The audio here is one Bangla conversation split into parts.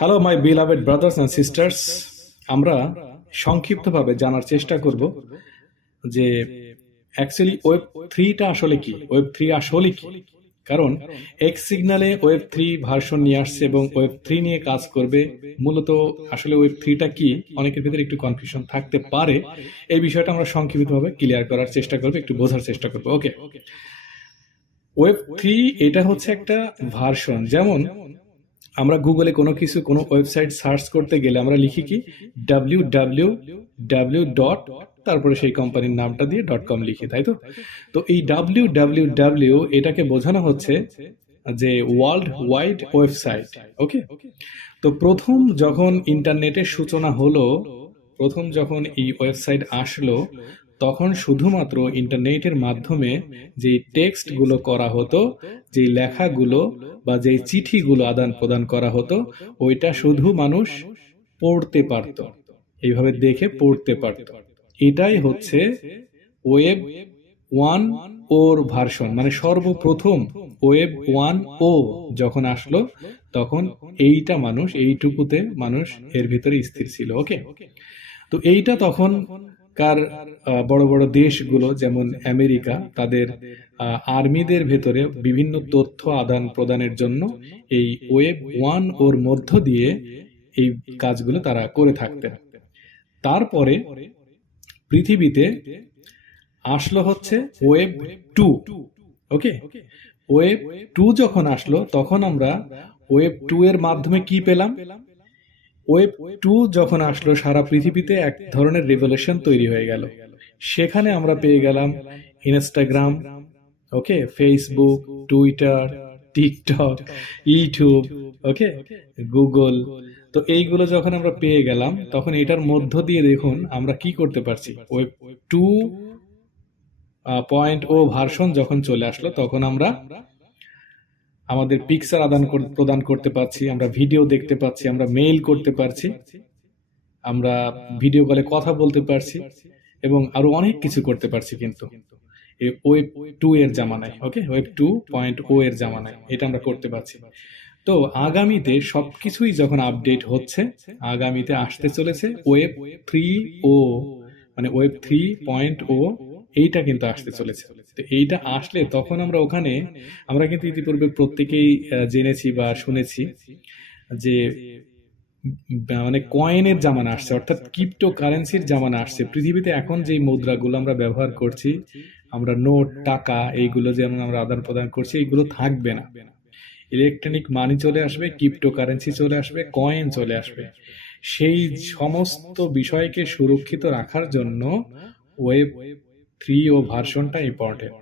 Hello my beloved brothers and sisters, আমরা সংক্ষিপ্তভাবে জানার চেষ্টা করব যে অ্যাকচুয়ালি ওয়েব থ্রিটা আসলে কি, ওয়েব থ্রি আসলে কি। কারণ এক্স সিগনালে ওয়েব থ্রি ভার্সন নিয়ে আসছে এবং ওয়েব থ্রি নিয়ে কাজ করবে। মূলত আসলে ওয়েব থ্রিটা কি, অনেকের ভিতরে একটু কনফিউশন থাকতে পারে। এই বিষয়টা আমরা সংক্ষিপ্তভাবে ক্লিয়ার করার চেষ্টা করবো, একটু বোঝার চেষ্টা করবো। ওকে, ওয়েব থ্রি এটা হচ্ছে একটা ভার্সন। যেমন আমরা গুগলে কোনো ওয়েবসাইট সার্চ করতে গেলে আমরা লিখি কি www ডট, তারপরে সেই কোম্পানির নামটা দিয়ে .com লিখি, তাই তো। তো এই www এটাকে বোঝানো হচ্ছে যে ওয়ার্ল্ড ওয়াইড ওয়েবসাইট। ওকে, তো প্রথম যখন ইন্টারনেটের সূচনা হলো, প্রথম যখন এই ওয়েবসাইট আসলো, তখন শুধুমাত্র ইন্টারনেটের মাধ্যমে যে টেক্সটগুলো করা হতো, যে লেখাগুলো বা যে চিঠিগুলো আদান প্রদান করা হতো, ওইটা শুধু মানুষ পড়তে পারত, এইভাবে দেখে পড়তে পারত। এটাই হচ্ছে ওয়েব ওয়ান ওর ভার্সন, মানে সর্বপ্রথম ওয়েব ওয়ান ও যখন আসলো, তখন এইটুকুতে মানুষ এর ভিতরে স্থির ছিল। ওকে, তো এইটা তখন কার বড় বড় দেশগুলো যেমন আমেরিকা, তাদের আর্মিদের ভেতরে বিভিন্ন তথ্য আদান প্রদানের জন্য এই ওয়েব ওয়ান ওর মধ্য দিয়ে এই কাজগুলো তারা করে থাকতেন। তারপরে পৃথিবীতে আসলো হচ্ছে ওয়েব টু। ওকে, ওয়েব টু যখন আসলো, তখন আমরা ওয়েব টু এর মাধ্যমে কি পেলাম? ওয়েব টু যখন আসলো, সারা পৃথিবীতে এক ধরনের রেভলিউশন তৈরি হয়ে গেল। সেখানে আমরা পেয়ে গেলাম ইনস্টাগ্রাম, ওকে, ফেসবুক, টুইটার, টিকটক, ইউটিউব, ওকে, গুগল। তো এইগুলো যখন আমরা পেয়ে গেলাম, তখন এটার মধ্য দিয়ে দেখুন আমরা কি করতে পারছি। ওয়েব টু পয়েন্ট ও ভার্সন যখন চলে আসলো, তখন আমরা আমাদের পিকচার প্রদান করতে পারছি, আমরা ভিডিও দেখতে পাচ্ছি, আমরা মেইল করতে পারছি, আমরা ভিডিও কলে কথা বলতে পারছি এবং আরো অনেক কিছু করতে পারছি। কিন্তু ওয়েব টু এর জামানায়, ওকে, ওয়েব টু পয়েন্ট ও এর জামানায় এটা আমরা করতে পারছি। তো আগামীতে সবকিছুই যখন আপডেট হচ্ছে, আগামীতে আসতে চলেছে ওয়েব থ্রি ও, মানে ওয়েব থ্রি পয়েন্ট ও, এইটা কিন্তু আসতে চলেছে। তো এইটা আসলে তখন আমরা কিন্তু ইতিপূর্বে প্রত্যেকেই জেনেছি বা শুনেছি যে মানে কয়েনের জামানা আসছে, অর্থাৎ ক্রিপ্টো কারেন্সির জামানা আসছে। পৃথিবীতে এখন যে মুদ্রাগুলো আমরা ব্যবহার করছি, আমরা নোট, টাকা, এইগুলো যেমন আমরা আদান প্রদান করছি, এইগুলো থাকবে না। ইলেকট্রনিক মানি চলে আসবে, ক্রিপ্টো কারেন্সি চলে আসবে, কয়েন চলে আসবে। সেই সমস্ত বিষয়কে সুরক্ষিত রাখার জন্য ওয়েব থ্রি ও ভার্সনটা ইম্পর্টেন্ট।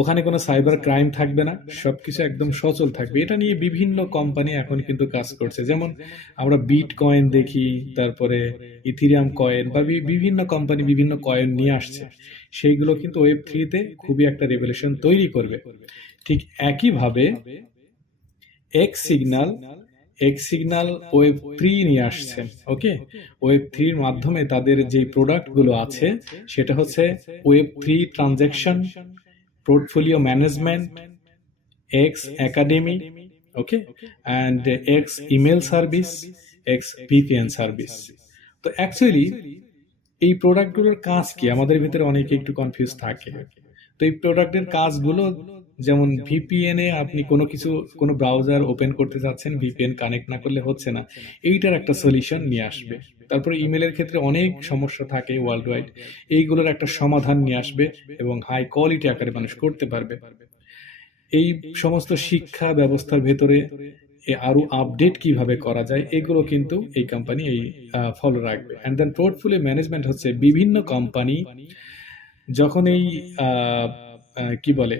ওখানে কোনো সাইবার ক্রাইম থাকবে না, সবকিছু একদম সচল থাকবে। এটা নিয়ে বিভিন্ন কোম্পানি এখন কিন্তু কাজ করছে। যেমন আমরা বিট কয়েন দেখি, তারপরে ইথিরিয়াম কয়েন, বা বিভিন্ন কোম্পানি বিভিন্ন কয়েন নিয়ে আসছে। সেইগুলো কিন্তু ওয়েব থ্রিতে খুবই একটা রেভলিউশন তৈরি করবে। ঠিক একইভাবে এক্স সিগনাল ওয়েব থ্রি নিয়ে আসছেন। ওকে, ওয়েব থ্রির মাধ্যমে তাদের যে প্রোডাক্ট গুলো আছে, সেটা হচ্ছে web three transaction, portfolio management, x academy, okay, and x email service, x VPN service. তো অ্যাকচুয়ালি এই প্রোডাক্টগুলোর কাজ কি, আমাদের ভিতরে অনেকে একটু কনফিউজ থাকে। তো এই প্রোডাক্টের কাজগুলো, যেমন ভিপিএন এ আপনি কোনো ব্রাউজার ওপেন করতে যাচ্ছেন, ভিপিএন কানেক্ট না করলে হচ্ছে না, এইটার একটা সলিউশন নিয়ে আসবে। তারপরে ইমেলের ক্ষেত্রে অনেক সমস্যা থাকে ওয়ার্ল্ড ওয়াইড, এইগুলোর একটা সমাধান নিয়ে আসবে এবং হাই কোয়ালিটি আকারে মানুষ করতে পারবে। এই সমস্ত শিক্ষা ব্যবস্থার ভেতরে আরো আপডেট কিভাবে করা যায়, এগুলো কিন্তু এই কোম্পানি ফলো রাখবে। অ্যান্ড দেন পোর্টফোলিও ম্যানেজমেন্ট হচ্ছে বিভিন্ন কোম্পানি যখন কি বলে,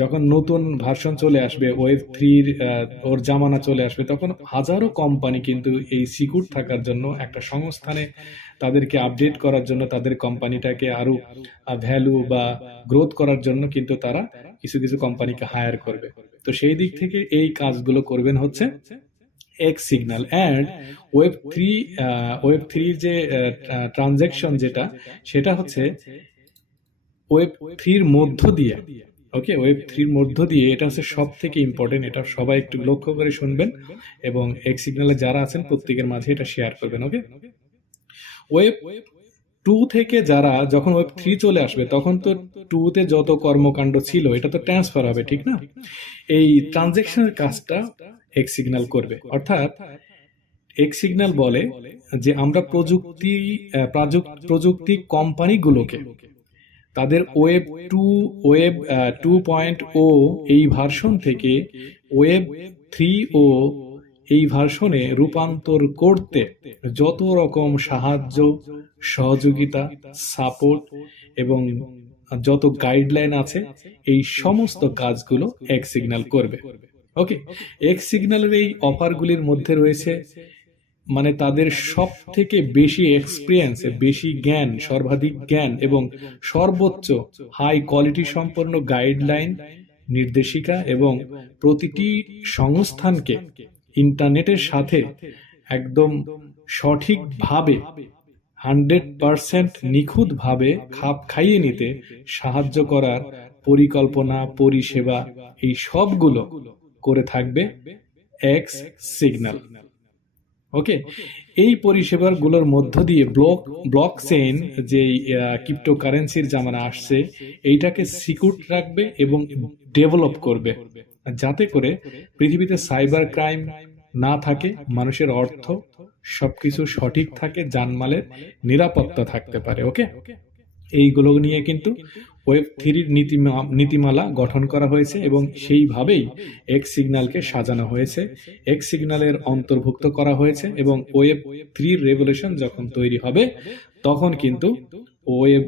যখন নতুন ভার্সন চলে আসবে, ওয়েব থ্রির ওর জামানা চলে আসবে, তখন হাজারো কোম্পানি কিন্তু এই সিকিউর থাকার জন্য একটা সংস্থানে তাদেরকে আপডেট করার জন্য, তাদের কোম্পানিটাকে আরো ভ্যালু বা গ্রোথ করার জন্য কিন্তু তারা কিছু কিছু কোম্পানিকে হায়ার করবে। তো সেই দিক থেকে এই কাজগুলো করবেন হচ্ছে এক্স সিগন্যাল। অ্যান্ড ওয়েব থ্রির যে ট্রানজ্যাকশন যেটা, সেটা হচ্ছে ওয়েব থ্রির মধ্য দিয়ে ওকে, ওয়েব থ্রির মধ্য দিয়ে এটা হচ্ছে সব থেকে ইম্পর্টেন্ট, এটা সবাই একটু লক্ষ্য করে শুনবেন এবং এক্স সিগন্যালে যারা আছেন প্রত্যেকের মাঝে এটা শেয়ার করবেন। ওকে, ওয়েব টু থেকে যারা যখন ওয়েব থ্রি চলে আসবে তখন তো টুতে যত কর্মকাণ্ড ছিল এটা তো ট্রান্সফার হবে, ঠিক না? এই ট্রানজেকশনের কাজটা এক্স সিগন্যাল করবে। অর্থাৎ এক্স সিগন্যাল বলে যে আমরা প্রযুক্তি কোম্পানিগুলোকে তাদের ওয়েব 2.0 এই ভার্সন থেকে ওয়েব 3.0 এই ভার্সনে রূপান্তর করতে যত রকম সাহায্য, সহযোগিতা, সাপোর্ট এবং যত গাইডলাইন আছে এই সমস্ত কাজগুলো এক্স সিগন্যাল করবে। ওকে, এক্স সিগন্যালের এই অফারগুলির মধ্যে রয়েছে মানে তাদের সব থেকে বেশি এক্সপিরিয়েন্স, বেশি জ্ঞান, সর্বাধিক জ্ঞান এবং সর্বোচ্চ হাই কোয়ালিটি সম্পন্ন গাইডলাইন, নির্দেশিকা এবং প্রতিটি সংস্থানকে ইন্টারনেটের সাথে একদম সঠিকভাবে 100% নিখুঁতভাবে খাপ খাইয়ে নিতে সাহায্য করার পরিকল্পনা, পরিষেবা এই সবগুলো করে থাকবে এক্স সিগন্যাল। ওকে, এই পরিষেবাগুলোর মধ্য দিয়ে ব্লক চেইন যে ক্রিপ্টোকারেন্সির জামানা আসছে এইটাকে সিকিউর রাখবে এবং ডেভেলপ করবে যাতে করে পৃথিবীতে সাইবার ক্রাইম না থাকে, মানুষের অর্থ সবকিছু সঠিক থাকে, জানমালের নিরাপত্তা থাকতে পারে। ওকে, এইগুলো নিয়ে কিন্তু ওয়েব থ্রির নীতিমালা গঠন করা হয়েছে এবং সেইভাবেই এক্স সিগন্যালকে সাজানো হয়েছে, এক্স সিগন্যালের অন্তর্ভুক্ত করা হয়েছে এবং ওয়েব থ্রির রেভলিউশন যখন তৈরি হবে তখন কিন্তু ওয়েব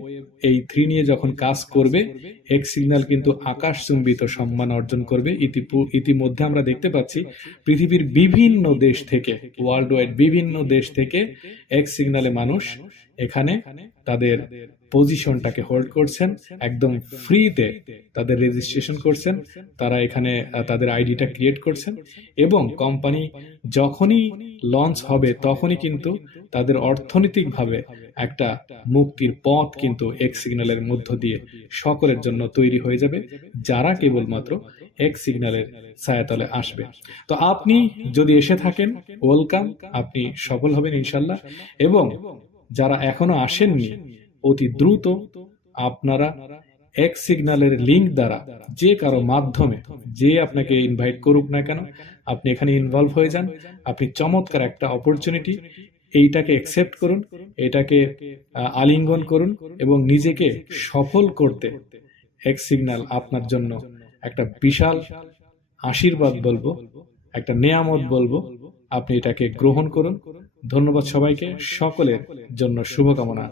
এই থ্রি নিয়ে যখন কাজ করবে এক্স সিগন্যাল কিন্তু আকাশচুম্বিত সম্মান অর্জন করবে। ইতিমধ্যে আমরা দেখতে পাচ্ছি পৃথিবীর বিভিন্ন দেশ থেকে, ওয়ার্ল্ড ওয়াইড বিভিন্ন দেশ থেকে এক্স সিগন্যালে মানুষ এখানে তাদের পজিশনটাকে হোল্ড করছেন, একদম ফ্রিতে তাদের রেজিস্ট্রেশন করছেন, তারা এখানে তাদের আইডিটা ক্রিয়েট করছেন এবং কোম্পানি যখনই লঞ্চ হবে তখনই কিন্তু তাদের অর্থনৈতিকভাবে একটা মুক্তির পথ কিন্তু এক্স সিগন্যালের মধ্য দিয়ে সকলের জন্য তৈরি হয়ে যাবে যারা কেবলমাত্র এক্স সিগন্যালের ছায়াতলে আসবে। তো আপনি যদি এসে থাকেন ওয়েলকাম, আপনি সফল হবেন ইনশাল্লাহ। এবং যারা এখনো আসেননি অতি দ্রুত আপনারা এক্স সিগন্যালের লিঙ্ক দ্বারা যে কারো মাধ্যমে যে আপনাকে ইনভাইট করুক না কেন আপনি এখানে ইনভলভ হয়ে যান। আপনি চমৎকার একটা অপরচুনিটি, এইটাকে অ্যাকসেপ্ট করুন, এটাকে আলিঙ্গন করুন এবং নিজেকে সফল করতে এক্স সিগন্যাল আপনার জন্য একটা বিশাল আশীর্বাদ বলবো, একটা নেয়ামত বলবো, আপনি এটাকে গ্রহণ করুন। ধন্যবাদ সবাইকে, সকলের জন্য শুভকামনা।